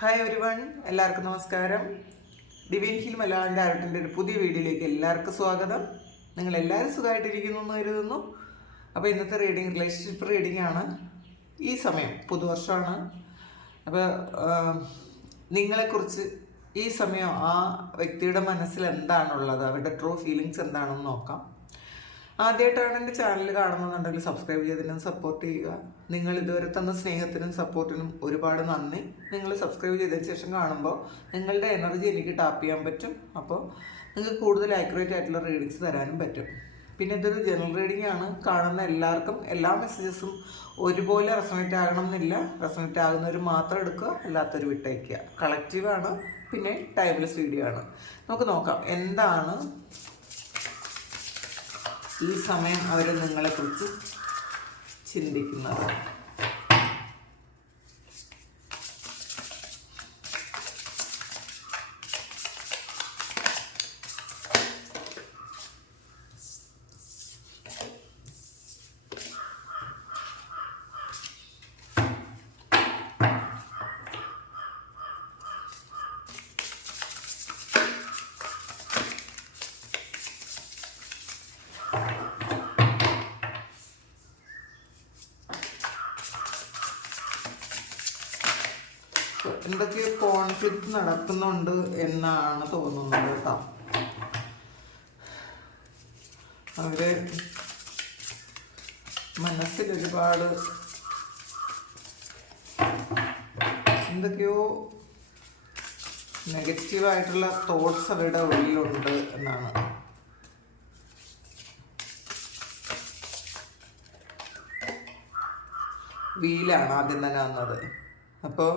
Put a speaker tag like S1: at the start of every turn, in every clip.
S1: Hi every one എല്ലാവർക്കും നമസ്കാരം. ദിവ്യൻ hill Malayalam ഡയറക്ടറിന്റെ ഒരു പുതിയ വീഡിയോയിലേക്ക് എല്ലാവർക്കും സ്വാഗതം. നിങ്ങൾ എല്ലാവരും സുഖമായിട്ടിരിക്കുന്നു എന്ന് കരുതുന്നു. അപ്പോൾ ഇന്നത്തെ റീഡിങ് റിലേഷൻഷിപ്പ് റീഡിംഗ് ആണ് ഈ സമയം. പുതുവർഷമാണ്. അപ്പോൾ നിങ്ങളെക്കുറിച്ച് ഈ സമയം ആ വ്യക്തിയുടെ മനസ്സിൽ എന്താണുള്ളത്? അവരുടെ ട്രൂ ഫീലിങ്സ് എന്താണെന്ന് നോക്കാം. ആദ്യമായിട്ടാണ് എന്റെ ചാനൽ കാണുന്നുണ്ടെങ്കിൽ സബ്സ്ക്രൈബ് ചെയ്തതിനും സപ്പോർട്ട് ചെയ്യുക. നിങ്ങൾ ഇതുവരെ തന്ന സ്നേഹത്തിനും സപ്പോർട്ടിനും ഒരുപാട് നന്ദി. നിങ്ങൾ സബ്സ്ക്രൈബ് ചെയ്തതിന് ശേഷം കാണുമ്പോൾ നിങ്ങളുടെ എനർജി എനിക്ക് ടാപ്പ് ചെയ്യാൻ പറ്റും. അപ്പോൾ നിങ്ങൾക്ക് കൂടുതൽ ആക്യുറേറ്റ് ആയിട്ടുള്ള റീഡിങ്സ് തരാനും പറ്റും. പിന്നെ ഇതൊരു ജനറൽ റീഡിംഗ് ആണ്. കാണുന്ന എല്ലാവർക്കും എല്ലാ മെസ്സേജസും ഒരുപോലെ റെസണേറ്റ് ആകണം എന്നില്ല റെസണേറ്റ് ആകുന്നവർ മാത്രം എടുക്കുക അല്ലാത്തവർ വിട്ടയക്കുക. കളക്റ്റീവാണ് പിന്നെ ടൈംലെസ് വീഡിയോ ആണ്. നമുക്ക് നോക്കാം. എന്താണ് ഈ സമയം അവർ നിങ്ങളെക്കുറിച്ച് ചിന്തിക്കുന്നത്. എന്തൊക്കെയോ കോൺഫ്ലിക്റ്റ് നടക്കുന്നുണ്ട് എന്നാണ് തോന്നുന്നത് കേട്ടോ. അവർ മനസ്സിൽ ഒരുപാട് എന്തൊക്കെയോ നെഗറ്റീവായിട്ടുള്ള തോട്ട്സ് അവരുടെ ഉള്ളിലുണ്ട് എന്നാണ്. വീലാണ് ആദ്യം തന്നെ വന്നത്. അപ്പോൾ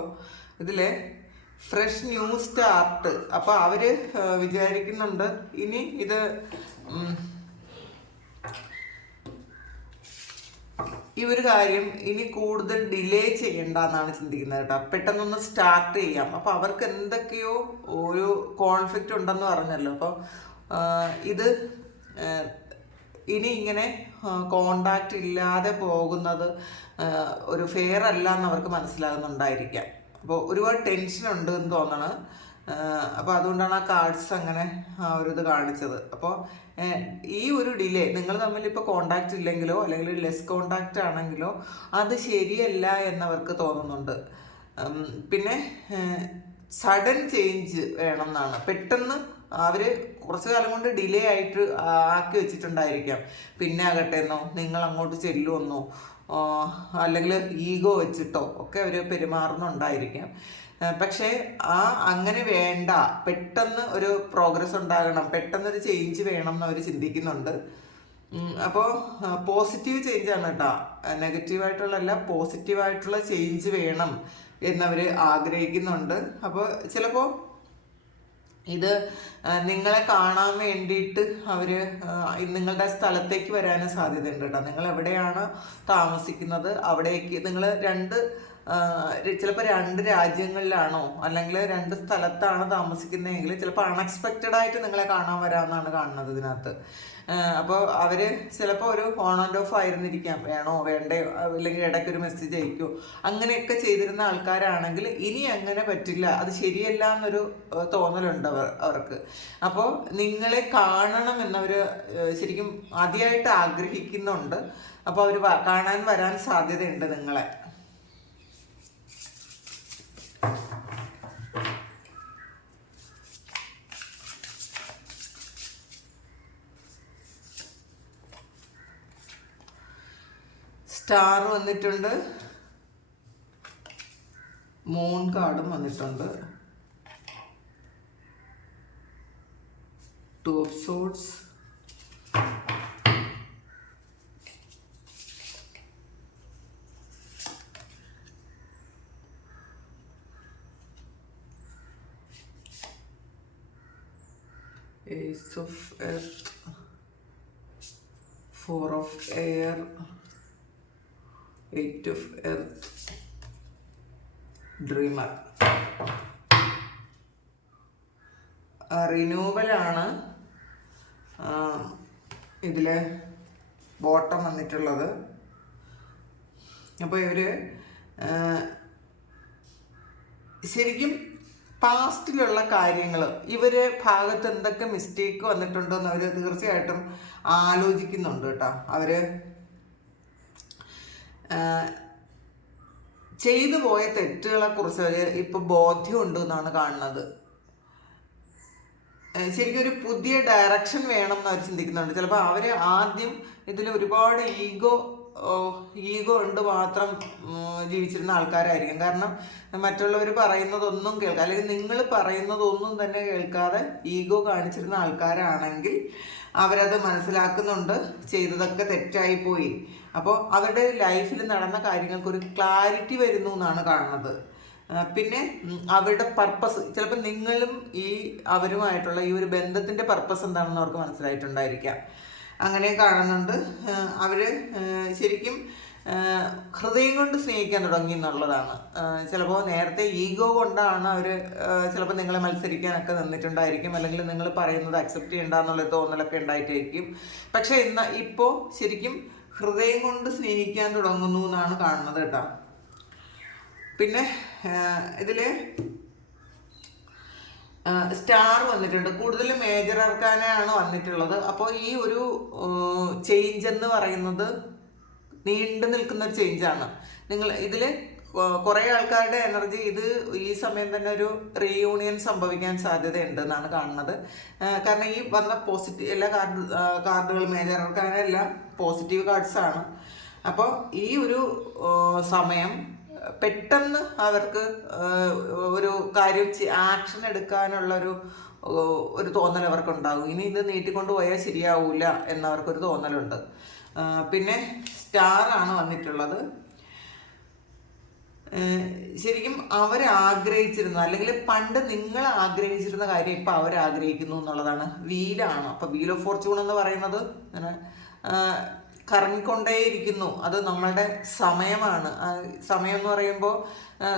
S1: ഇതിൽ ഫ്രഷ് ന്യൂ സ്റ്റാർട്ട് അപ്പോൾ അവർ വിചാരിക്കുന്നുണ്ട്. ഇനി ഇത് ഈ ഒരു കാര്യം ഇനി കൂടുതൽ ഡിലേ ചെയ്യണ്ട എന്നാണ് ചിന്തിക്കുന്നത് കേട്ടോ. പെട്ടെന്നൊന്ന് സ്റ്റാർട്ട് ചെയ്യാം. അപ്പോൾ അവർക്ക് എന്തൊക്കെയോ ഒരു കോൺഫ്ലിക്റ്റ് ഉണ്ടെന്ന് പറഞ്ഞല്ലോ. അപ്പോൾ ഇത് ഇനി ഇങ്ങനെ കോണ്ടാക്റ്റ് ഇല്ലാതെ പോകുന്നത് ഒരു ഫെയർ അല്ല എന്ന് അവർക്ക് മനസ്സിലാകുന്നുണ്ടായിരിക്കാം. അപ്പോൾ ഒരുപാട് ടെൻഷൻ ഉണ്ട് എന്ന് തോന്നണം. അപ്പോൾ അതുകൊണ്ടാണ് ആ കാർഡ്സ് അങ്ങനെ ആ ഒരു ഇത് കാണിച്ചത്. അപ്പോൾ ഈ ഒരു ഡിലേ നിങ്ങൾ തമ്മിൽ ഇപ്പോൾ കോണ്ടാക്റ്റ് ഇല്ലെങ്കിലോ അല്ലെങ്കിൽ ലെസ് കോണ്ടാക്റ്റ് ആണെങ്കിലോ അത് ശരിയല്ല എന്നവർക്ക് തോന്നുന്നുണ്ട്. പിന്നെ സഡൻ ചേഞ്ച് വേണമെന്നാണ് പെട്ടെന്ന് അവർ കുറച്ചു കാലം കൊണ്ട് ഡിലേ ആയിട്ട് ആക്കി വെച്ചിട്ടുണ്ടായിരിക്കാം. പിന്നെ ആകട്ടെ എന്നോ നിങ്ങൾ അങ്ങോട്ട് ചെല്ലുമെന്നോ അല്ലെങ്കിൽ ഈഗോ വെച്ചിട്ടോ ഒക്കെ അവർ പെരുമാറുന്നുണ്ടായിരിക്കാം. പക്ഷേ ആ അങ്ങനെ വേണ്ട. പെട്ടെന്ന് ഒരു പ്രോഗ്രസ് ഉണ്ടാകണം. പെട്ടെന്നൊരു ചേഞ്ച് വേണം എന്ന് അവർ ചിന്തിക്കുന്നുണ്ട്. അപ്പോൾ പോസിറ്റീവ് ചേഞ്ച് ആണ് കേട്ടോ നെഗറ്റീവായിട്ടുള്ളല്ല പോസിറ്റീവായിട്ടുള്ള ചേഞ്ച് വേണം എന്നവർ ആഗ്രഹിക്കുന്നുണ്ട്. അപ്പോൾ ചിലപ്പോൾ ഇത് നിങ്ങളെ കാണാൻ വേണ്ടിയിട്ട് അവർ നിങ്ങളുടെ സ്ഥലത്തേക്ക് വരാനും സാധ്യതയുണ്ട് കേട്ടോ നിങ്ങൾ എവിടെയാണ് താമസിക്കുന്നത്? അവിടേക്ക് നിങ്ങൾ രണ്ട് ചിലപ്പോൾ രണ്ട് രാജ്യങ്ങളിലാണോ? അല്ലെങ്കിൽ രണ്ട് സ്ഥലത്താണ് താമസിക്കുന്നതെങ്കിൽ ചിലപ്പോൾ അൺഎക്സ്പെക്റ്റഡ് ആയിട്ട് നിങ്ങളെ കാണാൻ വരാമെന്നാണ് കാണുന്നത് ഇതിനകത്ത്. അപ്പോൾ അവർ ചിലപ്പോൾ ഒരു ഓൺ ആൻഡ് ഓഫ് ആയിരുന്നിരിക്കാം. വേണോ വേണ്ടയോ അല്ലെങ്കിൽ ഇടയ്ക്ക് ഒരു മെസ്സേജ് അയക്കുമോ അങ്ങനെയൊക്കെ ചെയ്തിരുന്ന ആൾക്കാരാണെങ്കിൽ ഇനി അങ്ങനെ പറ്റില്ല. അത് ശരിയല്ല എന്നൊരു തോന്നലുണ്ട് അവർ അവർക്ക്. അപ്പോൾ നിങ്ങളെ കാണണം എന്നവർ ശരിക്കും ആദ്യമായിട്ട് ആഗ്രഹിക്കുന്നുണ്ട്. അപ്പോൾ അവർ കാണാൻ വരാൻ സാധ്യതയുണ്ട് നിങ്ങളെ. സ്റ്റാർ വന്നിട്ടുണ്ട്. മൂൺ കാർഡും വന്നിട്ടുണ്ട്. Two of swords Ace of Earth, Eight of earth dreamer റിന്യൂവലാണ് ഇതിൽ ബോട്ടം വന്നിട്ടുള്ളത്. അപ്പോൾ ഇവർ ശരിക്കും പാസ്റ്റിലുള്ള കാര്യങ്ങൾ ഇവർ ഭാഗത്ത് എന്തൊക്കെ മിസ്റ്റേക്ക് വന്നിട്ടുണ്ടോ എന്ന് അവർ തീർച്ചയായിട്ടും ആലോചിക്കുന്നുണ്ട് കേട്ടോ. ആഹ്, ചെയ്തു പോയ തെറ്റുകളെ കുറിച്ച് അവർ ഇപ്പൊ ബോധ്യമുണ്ട് എന്നാണ് കാണുന്നത് ശരിക്കും ഒരു പുതിയ ഡയറക്ഷൻ വേണം എന്ന് അവർ ചിന്തിക്കുന്നുണ്ട്. ചിലപ്പോൾ അവർ ആദ്യം ഇതിൽ ഒരുപാട് ഈഗോ ഈഗോ ഉണ്ട് മാത്രം ജീവിച്ചിരുന്ന ആൾക്കാരായിരിക്കും. കാരണം മറ്റുള്ളവർ പറയുന്നതൊന്നും കേൾക്കുക അല്ലെങ്കിൽ നിങ്ങൾ പറയുന്നതൊന്നും തന്നെ കേൾക്കാതെ ഈഗോ കാണിച്ചിരുന്ന ആൾക്കാരാണെങ്കിൽ അവരത് മനസ്സിലാക്കുന്നുണ്ട്. ചെയ്തതൊക്കെ തെറ്റായി പോയി. അപ്പോൾ അവരുടെ ലൈഫിൽ നടന്ന കാര്യങ്ങൾക്ക് ഒരു ക്ലാരിറ്റി വരുന്നു എന്നാണ് കാണുന്നത് പിന്നെ അവരുടെ പർപ്പസ് ചിലപ്പോൾ നിങ്ങളും ഈ അവരുമായിട്ടുള്ള ഈ ഒരു ബന്ധത്തിന്റെ പർപ്പസ് എന്താണെന്ന് അവർക്ക് മനസ്സിലായിട്ടുണ്ടായിരിക്കാം. അങ്ങനെ കാണുന്നുണ്ട്. അവർ ശരിക്കും ഹൃദയം കൊണ്ട് സ്നേഹിക്കാൻ തുടങ്ങി എന്നുള്ളതാണ്. ചിലപ്പോൾ നേരത്തെ ഈഗോ കൊണ്ടാണ് അവർ ചിലപ്പോൾ നിങ്ങളെ മത്സരിക്കാനൊക്കെ നിന്നിട്ടുണ്ടായിരിക്കും. അല്ലെങ്കിൽ നിങ്ങൾ പറയുന്നത് അക്സെപ്റ്റ് ചെയ്യണ്ടെന്നുള്ള തോന്നലൊക്കെ ഉണ്ടായിട്ടായിരിക്കും. പക്ഷേ ഇന്ന് ഇപ്പോൾ ശരിക്കും ഹൃദയം കൊണ്ട് സ്നേഹിക്കാൻ തുടങ്ങുന്നു എന്നാണ് കാണുന്നത് കേട്ടോ. പിന്നെ ഇതിൽ സ്റ്റാർ വന്നിട്ടുണ്ട്. കൂടുതലും മേജർ അർക്കാനാണ് വന്നിട്ടുള്ളത്. അപ്പോൾ ഈ ഒരു ചേഞ്ച് എന്ന് പറയുന്നത് നീണ്ടു നിൽക്കുന്ന ഒരു ചേഞ്ചാണ് നിങ്ങൾ ഇതിൽ കുറേ ആൾക്കാരുടെ എനർജി ഇത് ഈ സമയം തന്നെ ഒരു റീയൂണിയൻ സംഭവിക്കാൻ സാധ്യതയുണ്ട് എന്നാണ് കാണുന്നത്. കാരണം ഈ വന്ന പോസിറ്റീവ് എല്ലാ കാർഡ് കാർഡുകൾ മേജർ അർക്കാനെല്ലാം പോസിറ്റീവ് കാർഡ്സ് ആണ്. അപ്പോൾ ഈ ഒരു സമയം പെട്ടെന്ന് അവർക്ക് ഒരു കാര്യം ആക്ഷൻ എടുക്കാനുള്ള ഒരു തോന്നൽ അവർക്കുണ്ടാകും. ഇനി ഇത് നീട്ടിക്കൊണ്ട് പോയാൽ ശരിയാവൂല എന്നവർക്കൊരു തോന്നലുണ്ട്. പിന്നെ സ്റ്റാർ ആണ് വന്നിട്ടുള്ളത്. ശരിക്കും അവർ ആഗ്രഹിച്ചിരുന്ന. അല്ലെങ്കിൽ പണ്ട് നിങ്ങൾ ആഗ്രഹിച്ചിരുന്ന കാര്യം ഇപ്പോൾ അവർ ആഗ്രഹിക്കുന്നു എന്നുള്ളതാണ്. വീലാണ്. അപ്പം വീൽ ഓഫ് ഫോർച്യൂൺ എന്ന് പറയുന്നത് ഇങ്ങനെ കറങ്ങിക്കൊണ്ടേയിരിക്കുന്നു. അത് നമ്മളുടെ സമയമാണ്. സമയം എന്ന് പറയുമ്പോൾ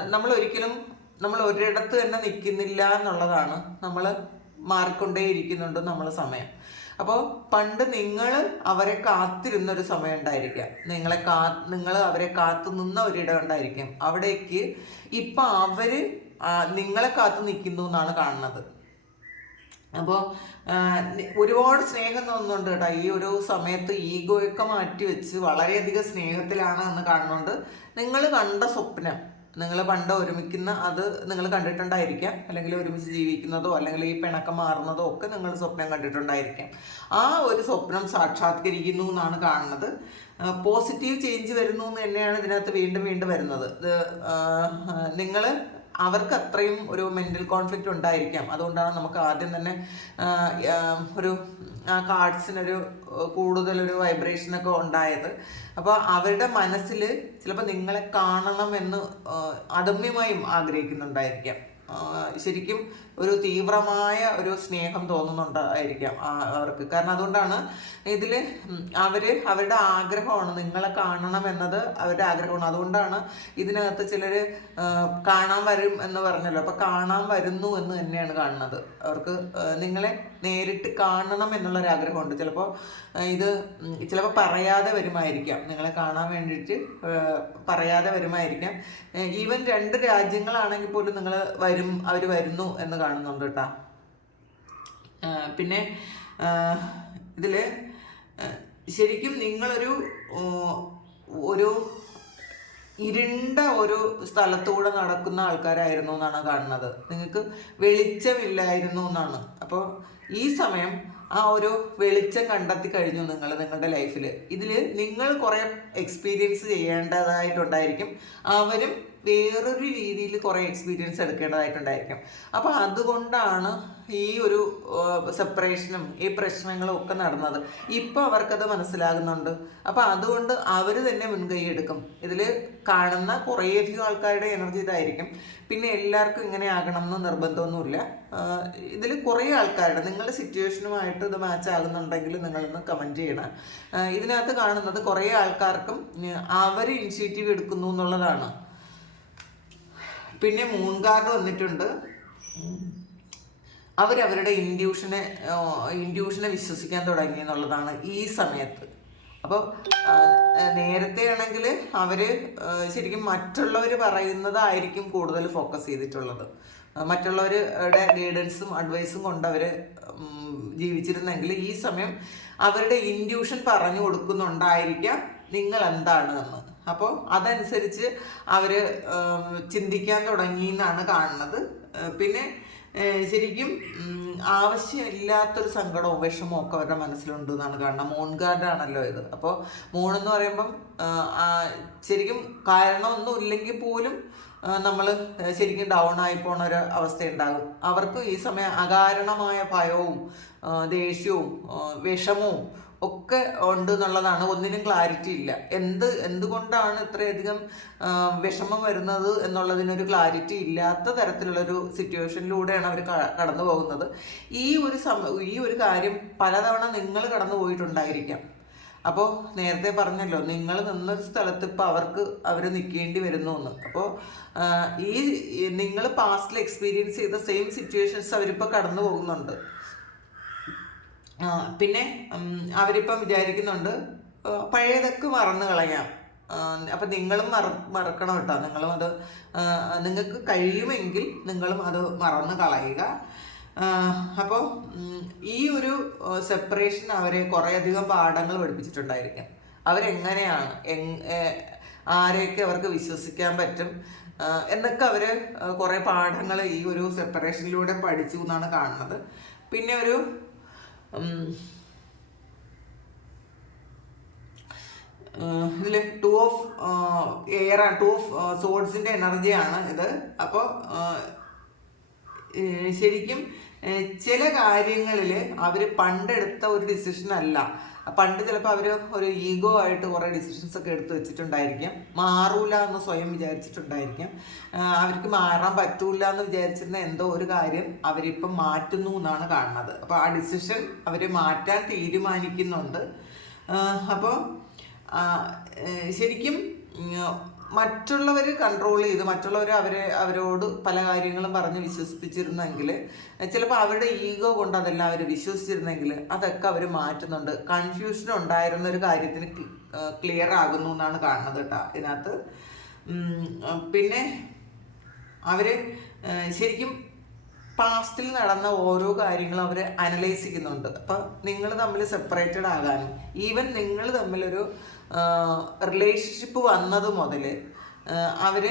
S1: നമ്മൾ ഒരിക്കലും നമ്മൾ ഒരിടത്ത് തന്നെ നിൽക്കുന്നില്ല എന്നുള്ളതാണ്. നമ്മൾ മാറിക്കൊണ്ടേയിരിക്കുന്നുണ്ട് നമ്മൾ സമയം. അപ്പോൾ പണ്ട് നിങ്ങൾ അവരെ കാത്തിരുന്ന ഒരു സമയം ഉണ്ടായിരിക്കാം. നിങ്ങളെ കാ നിങ്ങൾ അവരെ കാത്തു നിന്ന ഒരിടം ഉണ്ടായിരിക്കും. അവിടേക്ക് ഇപ്പം അവർ നിങ്ങളെ കാത്തു നിൽക്കുന്നു എന്നാണ് കാണുന്നത്. അപ്പോൾ ഒരുപാട് സ്നേഹം തോന്നുന്നുണ്ട് കേട്ടോ. ഈ ഒരു സമയത്ത് ഈഗോയൊക്കെ മാറ്റി വെച്ച് വളരെയധികം സ്നേഹത്തിലാണ് എന്ന് കാണുന്നുണ്ട്. നിങ്ങൾ കണ്ട സ്വപ്നം നിങ്ങൾ പണ്ട് ഒരുമിക്കുന്ന അത് നിങ്ങൾ കണ്ടിട്ടുണ്ടായിരിക്കാം. അല്ലെങ്കിൽ ഒരുമിച്ച് ജീവിക്കുന്നതോ അല്ലെങ്കിൽ ഈ പിണക്കം മാറുന്നതോ ഒക്കെ നിങ്ങൾ സ്വപ്നം കണ്ടിട്ടുണ്ടായിരിക്കാം. ആ ഒരു സ്വപ്നം സാക്ഷാത്കരിക്കുന്നു എന്നാണ് കാണുന്നത്. പോസിറ്റീവ് ചേഞ്ച് വരുന്നു എന്ന് തന്നെയാണ് ഇതിനകത്ത് വീണ്ടും വീണ്ടും വരുന്നത്. നിങ്ങൾ അവർക്ക് അത്രയും ഒരു മെന്റൽ കോൺഫ്ലിക്റ്റ് ഉണ്ടായിരിക്കാം. അതുകൊണ്ടാണ് നമുക്ക് ആദ്യം തന്നെ ഒരു ആ കാർഡ്സിനൊരു കൂടുതലൊരു വൈബ്രേഷനൊക്കെ ഉണ്ടായത്. അപ്പോൾ അവരുടെ മനസ്സിൽ ചിലപ്പോൾ നിങ്ങളെ കാണണം എന്ന് അദമ്യമായും ആഗ്രഹിക്കുന്നുണ്ടായിരിക്കാം. ശരിക്കും ഒരു തീവ്രമായ ഒരു സ്നേഹം തോന്നുന്നുണ്ടായിരിക്കാം ആയിരിക്കാം അവർക്ക്. കാരണം അതുകൊണ്ടാണ് ഇതിൽ അവർ അവരുടെ ആഗ്രഹമാണ് നിങ്ങളെ കാണണം എന്നത് അവരുടെ ആഗ്രഹമാണ്. അതുകൊണ്ടാണ് ഇതിനകത്ത് ചിലർ കാണാൻ വരും എന്ന് പറഞ്ഞല്ലോ. അപ്പോൾ കാണാൻ വരുന്നു എന്ന് തന്നെയാണ് കാണുന്നത്. അവർക്ക് നിങ്ങളെ നേരിട്ട് കാണണം എന്നുള്ളൊരു ആഗ്രഹമുണ്ട്. ചിലപ്പോൾ ഇത് ചിലപ്പോൾ പറയാതെ വരുമായിരിക്കാം. നിങ്ങളെ കാണാൻ വേണ്ടിയിട്ട് പറയാതെ വരുമായിരിക്കാം. ഈവൻ രണ്ട് രാജ്യങ്ങളാണെങ്കിൽ പോലും നിങ്ങൾ വരും അവർ വരുന്നു എന്ന് കാണുന്നുണ്ട് കേട്ടോ പിന്നെ ഇതിൽ ശരിക്കും നിങ്ങളൊരു ഒരു ഇരുണ്ട ഒരു സ്ഥലത്തൂടെ നടക്കുന്ന ആൾക്കാരായിരുന്നു എന്നാണ് കാണുന്നത്. നിങ്ങൾക്ക് വെളിച്ചമില്ലായിരുന്നു എന്നാണ് അപ്പോൾ ഈ സമയം ആ ഒരു വെളിച്ചം കണ്ടെത്തി കഴിഞ്ഞു നിങ്ങൾ നിങ്ങളുടെ ലൈഫിൽ ഇതിൽ നിങ്ങൾ കുറേ എക്സ്പീരിയൻസ് ചെയ്യേണ്ടതായിട്ടുണ്ടായിരിക്കും. അവരും വേറൊരു രീതിയിൽ കുറേ എക്സ്പീരിയൻസ് എടുക്കേണ്ടതായിട്ടുണ്ടായിരിക്കും. അപ്പോൾ അതുകൊണ്ടാണ് ഈ ഒരു സെപ്പറേഷനും ഈ പ്രശ്നങ്ങളും ഒക്കെ നടന്നത്. ഇപ്പോൾ അവർക്കത് മനസ്സിലാകുന്നുണ്ട്. അപ്പോൾ അതുകൊണ്ട് അവർ തന്നെ മുൻകൈ എടുക്കും. ഇതിൽ കാണുന്ന കുറേയധികം ആൾക്കാരുടെ എനർജി ഇതായിരിക്കും. പിന്നെ എല്ലാവർക്കും ഇങ്ങനെ ആകണം എന്ന് നിർബന്ധമൊന്നുമില്ല. ഇതിൽ കുറേ ആൾക്കാരുടെ നിങ്ങളുടെ സിറ്റുവേഷനുമായിട്ട് ഇത് മാച്ച് ആകുന്നുണ്ടെങ്കിൽ നിങ്ങളൊന്ന് കമന്റ് ചെയ്യണം. ഇതിനകത്ത് കാണുന്നത് കുറേ ആൾക്കാർക്കും അവർ ഇനിഷ്യേറ്റീവ് എടുക്കുന്നു എന്നുള്ളതാണ്. പിന്നെ മൂൺ കാർഡ് വന്നിട്ടുണ്ട്. അവരവരുടെ ഇൻഡ്യൂഷനെ ഇൻഡ്യൂഷനെ വിശ്വസിക്കാൻ തുടങ്ങി എന്നുള്ളതാണ് ഈ സമയത്ത്. അപ്പോൾ നേരത്തെ ആണെങ്കിൽ അവർ ശരിക്കും മറ്റുള്ളവർ പറയുന്നതായിരിക്കും കൂടുതൽ ഫോക്കസ് ചെയ്തിട്ടുള്ളത്. മറ്റുള്ളവരുടെ ഗൈഡൻസും അഡ്വൈസും കൊണ്ട് അവർ ജീവിച്ചിരുന്നെങ്കിൽ ഈ സമയം അവരുടെ ഇൻഡ്യൂഷൻ പറഞ്ഞു കൊടുക്കുന്നുണ്ടായിരിക്കാം നിങ്ങൾ എന്താണ് എന്ന് അപ്പോൾ അതനുസരിച്ച് അവർ ചിന്തിക്കാൻ തുടങ്ങി എന്നാണ് കാണുന്നത് പിന്നെ ശരിക്കും ആവശ്യമില്ലാത്തൊരു സങ്കടവും വിഷമവും ഒക്കെ അവരുടെ മനസ്സിലുണ്ട് എന്നാണ് കാണുന്നത്. മൂൺ ഗാർഡാണല്ലോ ഇത് അപ്പോൾ മൂൺ എന്ന് പറയുമ്പം ശരിക്കും കാരണമൊന്നും ഇല്ലെങ്കിൽ പോലും നമ്മൾ ശരിക്കും ഡൗൺ ആയി പോണ ഒരു അവസ്ഥ ഉണ്ടാകും അവർക്ക് ഈ സമയം അകാരണമായ ഭയവും ദേഷ്യവും വിഷമവും ഒക്കെ ഉണ്ട് എന്നുള്ളതാണ്. ഒന്നിനും ക്ലാരിറ്റി ഇല്ല. എന്ത് എന്തുകൊണ്ടാണ് ഇത്രയധികം വിഷമം വരുന്നത് എന്നുള്ളതിനൊരു ക്ലാരിറ്റി ഇല്ലാത്ത തരത്തിലുള്ളൊരു സിറ്റുവേഷനിലൂടെയാണ് അവർ കടന്നു പോകുന്നത്. ഈ ഒരു സമ ഈ ഒരു കാര്യം പലതവണ നിങ്ങൾ കടന്നു പോയിട്ടുണ്ടായിരിക്കാം. അപ്പോൾ നേരത്തെ പറഞ്ഞല്ലോ നിങ്ങൾ നിന്നൊരു സ്ഥലത്ത് ഇപ്പോൾ അവർക്ക് അവർ നിൽക്കേണ്ടി വരുന്നു എന്ന് അപ്പോൾ ഈ നിങ്ങൾ പാസ്റ്റിൽ എക്സ്പീരിയൻസ് ചെയ്ത സെയിം സിറ്റുവേഷൻസ് അവരിപ്പോൾ കടന്നു പോകുന്നുണ്ട്. പിന്നെ അവരിപ്പം വിചാരിക്കുന്നുണ്ട് പഴയതൊക്കെ മറന്നു കളയാം. അപ്പം നിങ്ങളും മറ മറക്കണം കേട്ടോ. നിങ്ങളും അത് നിങ്ങൾക്ക് കഴിയുമെങ്കിൽ നിങ്ങളും അത് മറന്നു കളയുക. അപ്പോൾ ഈ ഒരു സെപ്പറേഷൻ അവരെ കുറേയധികം പാഠങ്ങൾ പഠിപ്പിച്ചിട്ടുണ്ടായിരിക്കും. അവരെങ്ങനെയാണ് ആരെയൊക്കെ അവർക്ക് വിശ്വസിക്കാൻ പറ്റും എന്നൊക്കെ അവർ കുറേ പാഠങ്ങൾ ഈ ഒരു സെപ്പറേഷനിലൂടെ പഠിച്ചു എന്നാണ് കാണുന്നത്. പിന്നെ ഒരു ഇതിൽ two of air two of സോഡ്സിന്റെ എനർജിയാണ് ഇത്. അപ്പോൾ ശരിക്കും ചില കാര്യങ്ങളിൽ അവർ പണ്ടെടുത്ത ഒരു ഡിസിഷൻ അല്ല. പണ്ട് ചിലപ്പോൾ അവർ ഒരു ഈഗോ ആയിട്ട് കുറേ ഡിസിഷൻസ് ഒക്കെ എടുത്തു വെച്ചിട്ടുണ്ടായിരിക്കാം. മാറൂല എന്ന് സ്വയം വിചാരിച്ചിട്ടുണ്ടായിരിക്കാം. അവർക്ക് മാറാൻ പറ്റൂല എന്ന് വിചാരിച്ചിരുന്ന എന്തോ ഒരു കാര്യം അവരിപ്പം മാറ്റുന്നു എന്നാണ് കാണുന്നത്. അപ്പോൾ ആ ഡിസിഷൻ അവർ മാറ്റാൻ തീരുമാനിക്കുന്നുണ്ട്. അപ്പോൾ ശരിക്കും മറ്റുള്ളവർ കൺട്രോൾ ചെയ്ത് മറ്റുള്ളവർ അവരെ അവരോട് പല കാര്യങ്ങളും പറഞ്ഞ് വിശ്വസിപ്പിച്ചിരുന്നെങ്കിൽ ചിലപ്പോൾ അവരുടെ ഈഗോ കൊണ്ട് അതെല്ലാം അവർ വിശ്വസിച്ചിരുന്നെങ്കിൽ അതൊക്കെ അവർ മാറ്റുന്നുണ്ട്. കൺഫ്യൂഷൻ ഉണ്ടായിരുന്ന ഒരു കാര്യത്തിന് ക്ലിയർ ആകുന്നു എന്നാണ് കാണുന്നത് കേട്ടോ ഇതിനകത്ത്. പിന്നെ അവർ ശരിക്കും പാസ്റ്റിൽ നടന്ന ഓരോ കാര്യങ്ങളും അവർ അനലൈസ് ചെയ്യുന്നുണ്ട്. അപ്പം നിങ്ങൾ തമ്മിൽ സെപ്പറേറ്റഡ് ആകാനും ഈവൻ നിങ്ങൾ തമ്മിലൊരു റിലേഷൻഷിപ്പ് വന്നത് മുതൽ അവർ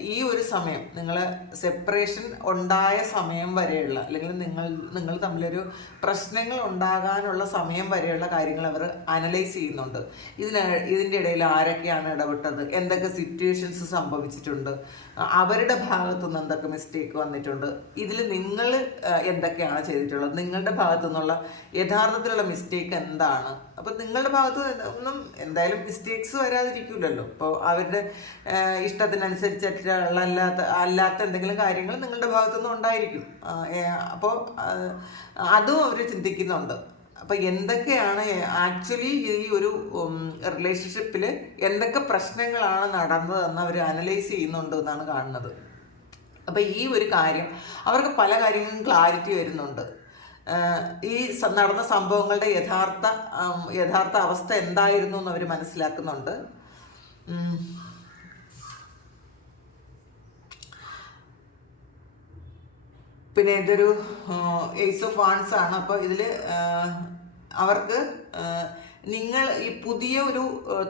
S1: ഈ ഒരു സമയം നിങ്ങൾ സെപ്പറേഷൻ ഉണ്ടായ സമയം വരെയുള്ള അല്ലെങ്കിൽ നിങ്ങൾ നിങ്ങൾ തമ്മിലൊരു പ്രശ്നങ്ങൾ ഉണ്ടാകാനുള്ള സമയം വരെയുള്ള കാര്യങ്ങൾ അവർ അനലൈസ് ചെയ്യുന്നുണ്ട്. ഇതിന് ഇതിന്റെ ഇടയിൽ ആരൊക്കെയാണ് ഇടപെട്ടത്? എന്തൊക്കെ സിറ്റുവേഷൻസ് സംഭവിച്ചിട്ടുണ്ട്? അവരുടെ ഭാഗത്തു നിന്ന് എന്തൊക്കെ മിസ്റ്റേക്ക് വന്നിട്ടുണ്ട്? ഇതിൽ നിങ്ങൾ എന്തൊക്കെയാണ് ചെയ്തിട്ടുള്ളത്? നിങ്ങളുടെ ഭാഗത്തു നിന്നുള്ള യഥാർത്ഥത്തിലുള്ള മിസ്റ്റേക്ക് എന്താണ്? അപ്പം നിങ്ങളുടെ ഭാഗത്ത് ഒന്നും എന്തായാലും മിസ്റ്റേക്സ് വരാതിരിക്കില്ലല്ലോ അപ്പോൾ അവരുടെ ഇഷ്ടത്തിനനുസരിച്ചിട്ടുള്ള അല്ലാത്ത അല്ലാത്ത എന്തെങ്കിലും കാര്യങ്ങൾ നിങ്ങളുടെ ഭാഗത്തുനിന്ന് ഉണ്ടായിരിക്കും. അപ്പോൾ അതും അവർ ചിന്തിക്കുന്നുണ്ട്. അപ്പൊ എന്തൊക്കെയാണ് ആക്ച്വലി ഈ ഒരു റിലേഷൻഷിപ്പിൽ എന്തൊക്കെ പ്രശ്നങ്ങളാണ് നടന്നതെന്ന് അവർ അനലൈസ് ചെയ്യുന്നുണ്ട് എന്നാണ് കാണുന്നത്. അപ്പൊ ഈ ഒരു കാര്യം അവർക്ക് പല കാര്യങ്ങളും ക്ലാരിറ്റി വരുന്നുണ്ട്. ഈ നടന്ന സംഭവങ്ങളുടെ യഥാർത്ഥ യഥാർത്ഥ അവസ്ഥ എന്തായിരുന്നു എന്ന് അവർ മനസ്സിലാക്കുന്നുണ്ട്. പിന്നെ ഇതൊരു എയ്സ് ഓഫ് വാൺസ് ആണ്. അപ്പോൾ ഇതിൽ അവർക്ക് നിങ്ങൾ ഈ പുതിയ ഒരു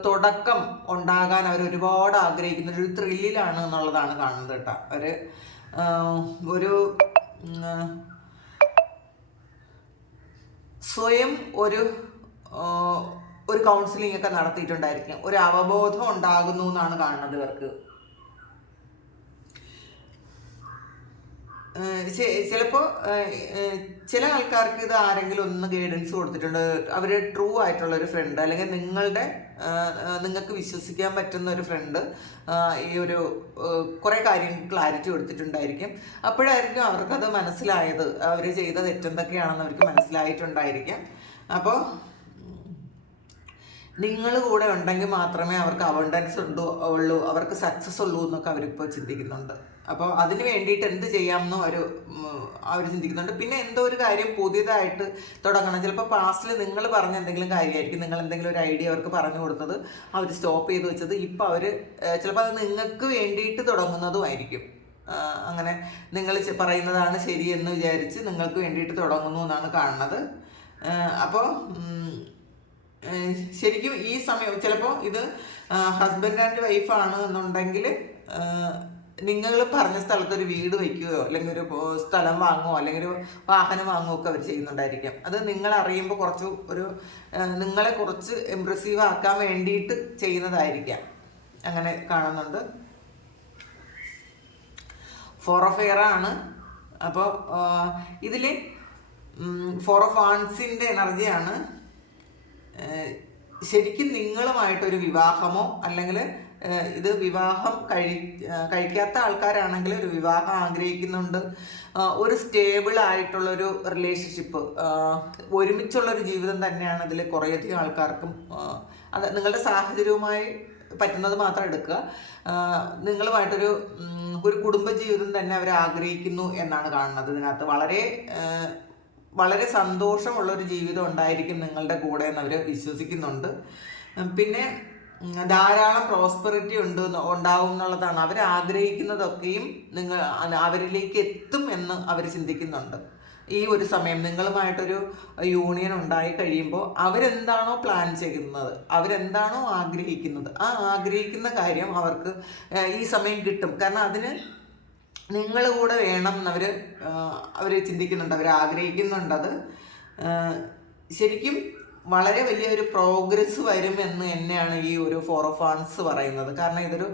S1: തുടക്കം ഉണ്ടാകാൻ അവർ ഒരുപാട് ആഗ്രഹിക്കുന്ന. ഒരു ത്രില്ലിലാണ് എന്നുള്ളതാണ് കാണുന്നത് കേട്ടോ. അവർ ഒരു സ്വയം ഒരു ഒരു കൗൺസിലിംഗ് ഒക്കെ നടത്തിയിട്ടുണ്ടായിരിക്കും. ഒരു അവബോധം ഉണ്ടാകുന്നു എന്നാണ് കാണുന്നത് ഇവർക്ക്. ചിലപ്പോൾ ചില ആൾക്കാർക്ക് ഇത് ആരെങ്കിലും ഒന്ന് ഗൈഡൻസ് കൊടുത്തിട്ടുണ്ട്. അവർ ട്രൂ ആയിട്ടുള്ള ഒരു ഫ്രണ്ട് അല്ലെങ്കിൽ നിങ്ങളുടെ നിങ്ങൾക്ക് വിശ്വസിക്കാൻ പറ്റുന്ന ഒരു ഫ്രണ്ട് ഈ ഒരു കുറേ കാര്യം ക്ലാരിറ്റി കൊടുത്തിട്ടുണ്ടായിരിക്കും. അപ്പോഴായിരിക്കും അവർക്കത് മനസ്സിലായത്. അവർ ചെയ്ത തെറ്റെന്തൊക്കെയാണെന്ന് അവർക്ക് മനസ്സിലായിട്ടുണ്ടായിരിക്കാം. അപ്പോൾ നിങ്ങൾ കൂടെ ഉണ്ടെങ്കിൽ മാത്രമേ അവർക്ക് അവണ്ടൻസ് ഉണ്ടോ ഉള്ളൂ അവർക്ക് സക്സസ് ഉള്ളൂ എന്നൊക്കെ അവരിപ്പോൾ ചിന്തിക്കുന്നുണ്ട്. അപ്പോൾ അതിന് വേണ്ടിയിട്ട് എന്ത് ചെയ്യാമെന്നും അവർ അവർ ചിന്തിക്കുന്നുണ്ട്. പിന്നെ എന്തോ ഒരു കാര്യം പുതിയതായിട്ട് തുടങ്ങണം. ചിലപ്പോൾ പാസ്റ്റിൽ നിങ്ങൾ പറഞ്ഞ എന്തെങ്കിലും കാര്യമായിരിക്കും. നിങ്ങൾ എന്തെങ്കിലും ഒരു ഐഡിയ അവർക്ക് പറഞ്ഞു കൊടുത്തത് അവർ സ്റ്റോപ്പ് ചെയ്ത് വെച്ചത് ഇപ്പോൾ അവർ ചിലപ്പോൾ അത് നിങ്ങൾക്ക് വേണ്ടിയിട്ട് തുടങ്ങുന്നതുമായിരിക്കും ആയിരിക്കും. അങ്ങനെ നിങ്ങൾ പറയുന്നതാണ് ശരിയെന്ന് വിചാരിച്ച് നിങ്ങൾക്ക് വേണ്ടിയിട്ട് തുടങ്ങുന്നു എന്നാണ് കാണുന്നത്. അപ്പോൾ ശരിക്കും ഈ സമയം ചിലപ്പോൾ ഇത് ഹസ്ബൻഡ് ആൻഡ് വൈഫാണ് എന്നുണ്ടെങ്കിൽ നിങ്ങൾ പറഞ്ഞ സ്ഥലത്ത് ഒരു വീട് വയ്ക്കുകയോ അല്ലെങ്കിൽ ഒരു സ്ഥലം വാങ്ങുകയോ അല്ലെങ്കിൽ ഒരു വാഹനം വാങ്ങുകയോ ഒക്കെ അവർ ചെയ്യുന്നുണ്ടായിരിക്കാം. അത് നിങ്ങൾ അറിയുമ്പോൾ കുറച്ച് ഒരു നിങ്ങളെ കുറച്ച് ഇമ്പ്രസീവ് ആക്കാൻ വേണ്ടിയിട്ട് ചെയ്യുന്നതായിരിക്കാം. അങ്ങനെ കാണുന്നുണ്ട്. ഫോർ ഓഫ് എയർ ആണ്. അപ്പോൾ ഇതിൽ ഫോർ ഓഫ് ആൺസിന്റെ എനർജിയാണ് ശരിക്കും നിങ്ങളുമായിട്ടൊരു വിവാഹമോ അല്ലെങ്കിൽ ഇത് വിവാഹം കഴി കഴിക്കാത്ത ആൾക്കാരാണെങ്കിൽ ഒരു വിവാഹം ആഗ്രഹിക്കുന്നുണ്ട്. ഒരു സ്റ്റേബിൾ ആയിട്ടുള്ളൊരു റിലേഷൻഷിപ്പ് ഒരുമിച്ചുള്ളൊരു ജീവിതം തന്നെയാണ് ഇതിൽ കുറേയധികം ആൾക്കാർക്കും അത് നിങ്ങളുടെ സാഹചര്യവുമായി പറ്റുന്നത് മാത്രം എടുക്കുക. നിങ്ങളുമായിട്ടൊരു ഒരു കുടുംബജീവിതം തന്നെ അവർ ആഗ്രഹിക്കുന്നു എന്നാണ് കാണുന്നത് ഇതിനകത്ത്. വളരെ വളരെ സന്തോഷമുള്ള ഒരു ജീവിതം ഉണ്ടായിരിക്കും നിങ്ങളുടെ കൂടെ എന്ന് അവർ വിശ്വസിക്കുന്നുണ്ട്. പിന്നെ ധാരാളം പ്രോസ്പെറിറ്റി ഉണ്ട് ഉണ്ടാവും എന്നുള്ളതാണ്. അവർ ആഗ്രഹിക്കുന്നതൊക്കെയും നിങ്ങൾ അവരിലേക്ക് എത്തും എന്ന് അവർ ചിന്തിക്കുന്നുണ്ട്. ഈ ഒരു സമയം നിങ്ങളുമായിട്ടൊരു യൂണിയൻ ഉണ്ടായി കഴിയുമ്പോൾ അവരെന്താണോ പ്ലാൻ ചെയ്യുന്നത് അവരെന്താണോ ആഗ്രഹിക്കുന്നത് ആ ആഗ്രഹിക്കുന്ന കാര്യം അവർക്ക് ഈ സമയം കിട്ടും. കാരണം അതിന് നിങ്ങൾ കൂടെ വേണം എന്നവർ അവർ ചിന്തിക്കുന്നുണ്ട് അവർ ആഗ്രഹിക്കുന്നുണ്ട് അത്. ശരിക്കും വളരെ വലിയൊരു പ്രോഗ്രസ് വരും എന്ന് തന്നെയാണ് ഈ ഒരു ഫോർ ഓഫ് ആൺസ് പറയുന്നത്. കാരണം ഇതൊരു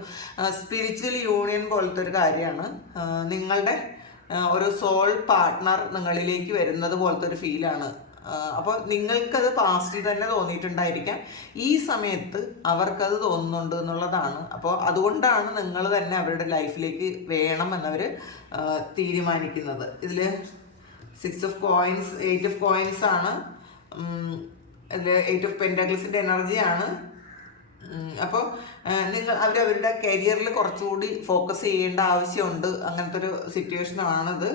S1: സ്പിരിച്വൽ യൂണിയൻ പോലത്തെ ഒരു കാര്യമാണ്. നിങ്ങളുടെ ഒരു സോൾ പാർട്ട്ണർ നിങ്ങളിലേക്ക് വരുന്നത് പോലത്തെ ഒരു ഫീലാണ് അപ്പോൾ നിങ്ങൾക്കത് പാസ്റ്റിൽ തന്നെ തോന്നിയിട്ടുണ്ടായിരിക്കാം. ഈ സമയത്ത് അവർക്കത് തോന്നുന്നുണ്ട് എന്നുള്ളതാണ്. അപ്പോൾ അതുകൊണ്ടാണ് നിങ്ങൾ തന്നെ അവരുടെ ലൈഫിലേക്ക് വേണം എന്നവർ തീരുമാനിക്കുന്നത്. ഇതിൽ six of coins eight of coins ആണ്. ഇതിൽ എയ്റ്റ് ഓഫ് പെൻഡഗിൾസിന്റെ എനർജിയാണ് അപ്പോൾ നിങ്ങൾ അവർ അവരുടെ കരിയറിൽ കുറച്ചുകൂടി ഫോക്കസ് ചെയ്യേണ്ട ആവശ്യമുണ്ട്. അങ്ങനത്തെ ഒരു സിറ്റുവേഷനാണിത്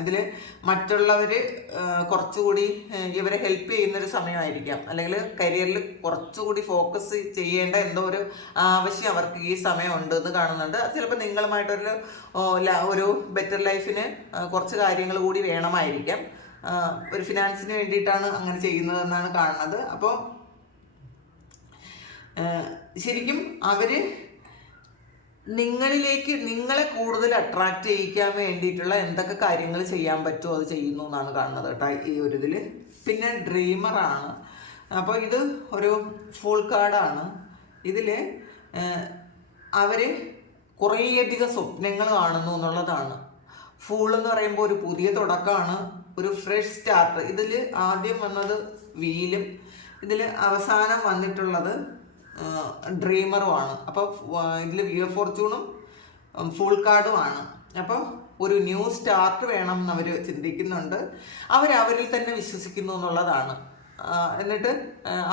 S1: ഇതിൽ മറ്റുള്ളവർ കുറച്ചുകൂടി ഇവരെ ഹെൽപ്പ് ചെയ്യുന്നൊരു സമയമായിരിക്കാം. അല്ലെങ്കിൽ കരിയറിൽ കുറച്ചുകൂടി ഫോക്കസ് ചെയ്യേണ്ട എന്തോ ഒരു ആവശ്യം അവർക്ക് ഈ സമയം ഉണ്ട് എന്ന് കാണുന്നുണ്ട് ചിലപ്പോൾ നിങ്ങളുമായിട്ടൊരു ഒരു ബെറ്റർ ലൈഫിന് കുറച്ച് കാര്യങ്ങൾ കൂടി വേണമായിരിക്കാം. ഒരു ഫിനാൻസിന് വേണ്ടിയിട്ടാണ് അങ്ങനെ ചെയ്യുന്നതെന്നാണ് കാണുന്നത്. അപ്പോൾ ശരിക്കും അവർ നിങ്ങളിലേക്ക് നിങ്ങളെ കൂടുതൽ അട്രാക്ട് ചെയ്യിക്കാൻ വേണ്ടിയിട്ടുള്ള എന്തൊക്കെ കാര്യങ്ങൾ ചെയ്യാൻ പറ്റുമോ അത് ചെയ്യുന്നു എന്നാണ് കാണുന്നത് കേട്ടോ ഈ ഒരു ഇതിൽ. പിന്നെ ഡ്രീമറാണ് അപ്പോൾ ഇത് ഒരു ഫുൾ കാർഡാണ് ഇതിൽ അവർ കുറേയധികം സ്വപ്നങ്ങൾ കാണുന്നു എന്നുള്ളതാണ്. ഫൂൾ എന്ന് പറയുമ്പോൾ ഒരു പുതിയ തുടക്കമാണ്. ഒരു ഫ്രഷ് സ്റ്റാർട്ട് ഇതിൽ ആദ്യം വന്നത് വീലും ഇതിൽ അവസാനം വന്നിട്ടുള്ളത് ഡ്രീമറുമാണ് അപ്പോൾ ഇതിൽ വ്യൂ ഫോർച്യൂണും ഫുൾ കാർഡുമാണ് അപ്പോൾ ഒരു ന്യൂ സ്റ്റാർട്ട് വേണം എന്ന് അവർ ചിന്തിക്കുന്നുണ്ട്. അവർ അവരിൽ തന്നെ വിശ്വസിക്കുന്നു എന്നുള്ളതാണ്. എന്നിട്ട്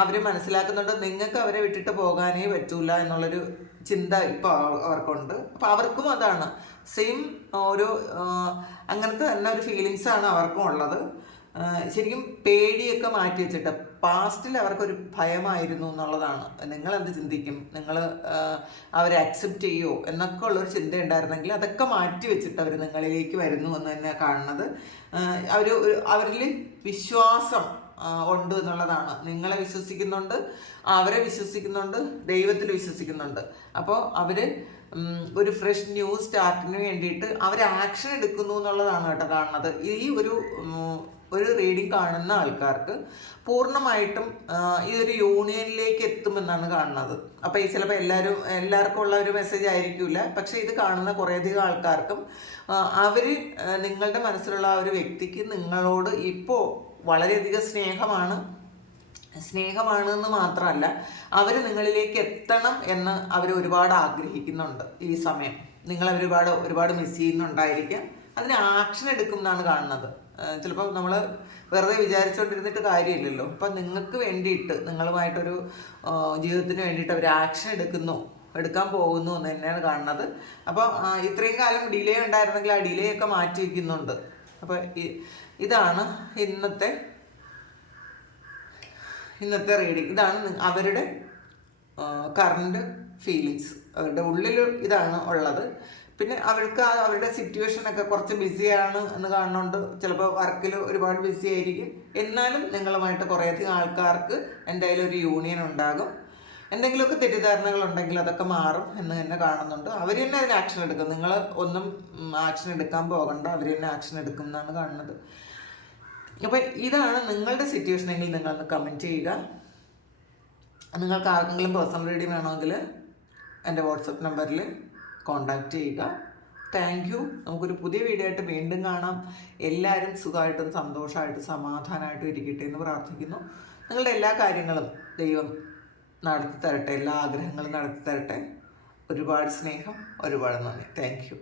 S1: അവർ മനസ്സിലാക്കുന്നുണ്ട് നിങ്ങൾക്ക് അവരെ വിട്ടിട്ട് പോകാനേ പറ്റൂല എന്നുള്ളൊരു ചിന്ത ഇപ്പോൾ അവർക്കുണ്ട്. അപ്പോൾ അവർക്കും അതാണ്. സെയിം ഒരു അങ്ങനത്തെ തന്നെ ഒരു ഫീലിങ്സ് ആണ് അവർക്കും ഉള്ളത്. ശരിക്കും പേടിയൊക്കെ മാറ്റി വെച്ചിട്ട് പാസ്റ്റിൽ അവർക്കൊരു ഭയമായിരുന്നു എന്നുള്ളതാണ്. നിങ്ങൾ എന്ത് ചിന്തിക്കും നിങ്ങൾ അവരെ അക്സെപ്റ്റ് ചെയ്യുമോ എന്നൊക്കെ ഉള്ളൊരു ചിന്ത ഉണ്ടായിരുന്നെങ്കിൽ അതൊക്കെ മാറ്റി വെച്ചിട്ട് അവർ നിങ്ങളിലേക്ക് വരുന്നു എന്ന് തന്നെ കാണുന്നത്. അവർ അവരിൽ വിശ്വാസം ഉണ്ട് എന്നുള്ളതാണ്. നിങ്ങളെ വിശ്വസിക്കുന്നുണ്ട് അവരെ വിശ്വസിക്കുന്നുണ്ട് ദൈവത്തിൽ വിശ്വസിക്കുന്നുണ്ട്. അപ്പോൾ അവർ ഒരു ഫ്രഷ് ന്യൂ സ്റ്റാർട്ടിന് വേണ്ടിയിട്ട് അവർ ആക്ഷൻ എടുക്കുന്നു എന്നുള്ളതാണ് കേട്ടോ കാണുന്നത്. ഈ ഒരു ഒരു റീഡിങ് കാണുന്ന ആൾക്കാർക്ക് പൂർണമായിട്ടും ഈ ഒരു യൂണിയനിലേക്ക് എത്തുമെന്നാണ് കാണുന്നത്. അപ്പോൾ ഈ ചിലപ്പോൾ എല്ലാവരും എല്ലാവർക്കും ഉള്ള ഒരു മെസ്സേജ് ആയിരിക്കില്ല പക്ഷേ ഇത് കാണുന്ന കുറേയധികം ആൾക്കാർക്കും അവർ നിങ്ങളുടെ മനസ്സിലുള്ള ആ ഒരു വ്യക്തിക്ക് നിങ്ങളോട് ഇപ്പോൾ വളരെയധികം സ്നേഹമാണ്. സ്നേഹമാണ് എന്ന് മാത്രമല്ല അവർ നിങ്ങളിലേക്ക് എത്തണം എന്ന് അവർ ഒരുപാട് ആഗ്രഹിക്കുന്നുണ്ട് ഈ സമയം. നിങ്ങൾ ഒരുപാട് ഒരുപാട് മിസ് ചെയ്യുന്നുണ്ടായിരിക്കാം. അതിന് ആക്ഷൻ എടുക്കും എന്നാണ് കാണുന്നത്. ചിലപ്പോൾ നമ്മൾ വെറുതെ വിചാരിച്ചുകൊണ്ടിരുന്നിട്ട് കാര്യമില്ലല്ലോ. അപ്പം നിങ്ങൾക്ക് വേണ്ടിയിട്ട് നിങ്ങളുമായിട്ടൊരു ജീവിതത്തിന് വേണ്ടിയിട്ട് അവർ ആക്ഷൻ എടുക്കുന്നു എടുക്കാൻ പോകുന്നു എന്ന് തന്നെയാണ് കാണുന്നത്. അപ്പം ഇത്രയും കാലം ഡിലേ ഉണ്ടായിരുന്നെങ്കിൽ ആ ഡിലേ ഒക്കെ മാറ്റി വയ്ക്കുന്നുണ്ട് അപ്പോൾ ഇതാണ് ഇന്നത്തെ ഇന്നത്തെ റീഡിങ് ഇതാണ് അവരുടെ കറണ്ട് ഫീലിങ്സ് അവരുടെ ഉള്ളിൽ ഇതാണ് ഉള്ളത്. പിന്നെ അവർക്ക് അവരുടെ സിറ്റുവേഷൻ ഒക്കെ കുറച്ച് ബിസിയാണ് എന്ന് കാണുന്നുണ്ട്. ചിലപ്പോൾ വർക്കിൽ ഒരുപാട് ബിസി ആയിരിക്കും. എന്നാലും നിങ്ങളുമായിട്ട് കുറേയധികം ആൾക്കാർക്ക് എന്തായാലും ഒരു യൂണിയൻ ഉണ്ടാകും. എന്തെങ്കിലുമൊക്കെ തെറ്റിദ്ധാരണകൾ ഉണ്ടെങ്കിൽ അതൊക്കെ മാറും എന്ന് തന്നെ കാണുന്നുണ്ട്. അവർ തന്നെ അതിന് ആക്ഷൻ എടുക്കും. നിങ്ങൾ ഒന്നും ആക്ഷൻ എടുക്കാൻ പോകണ്ട. അവർ തന്നെ ആക്ഷൻ എടുക്കും എന്നാണ് കാണുന്നത്. അപ്പം ഇതാണ് നിങ്ങളുടെ സിറ്റുവേഷൻ എങ്കിൽ നിങ്ങളൊന്ന് കമന്റ് ചെയ്യുക. നിങ്ങൾക്ക് ആർക്കെങ്കിലും പേഴ്സണൽ റീഡിങ് വേണമെങ്കിൽ എന്റെ വാട്സപ്പ് നമ്പറിൽ കോൺടാക്റ്റ് ചെയ്യുക. താങ്ക് യു നമുക്കൊരു പുതിയ വീഡിയോ ആയിട്ട് വീണ്ടും കാണാം. എല്ലാവരും സുഖമായിട്ടും സന്തോഷമായിട്ടും സമാധാനമായിട്ടും ഇരിക്കട്ടെ എന്ന് പ്രാർത്ഥിക്കുന്നു. നിങ്ങളുടെ എല്ലാ കാര്യങ്ങളും ദൈവം നടത്തി തരട്ടെ എല്ലാ ആഗ്രഹങ്ങളും നടത്തി തരട്ടെ ഒരുപാട് സ്നേഹം ഒരുപാട് നന്ദി. Thank you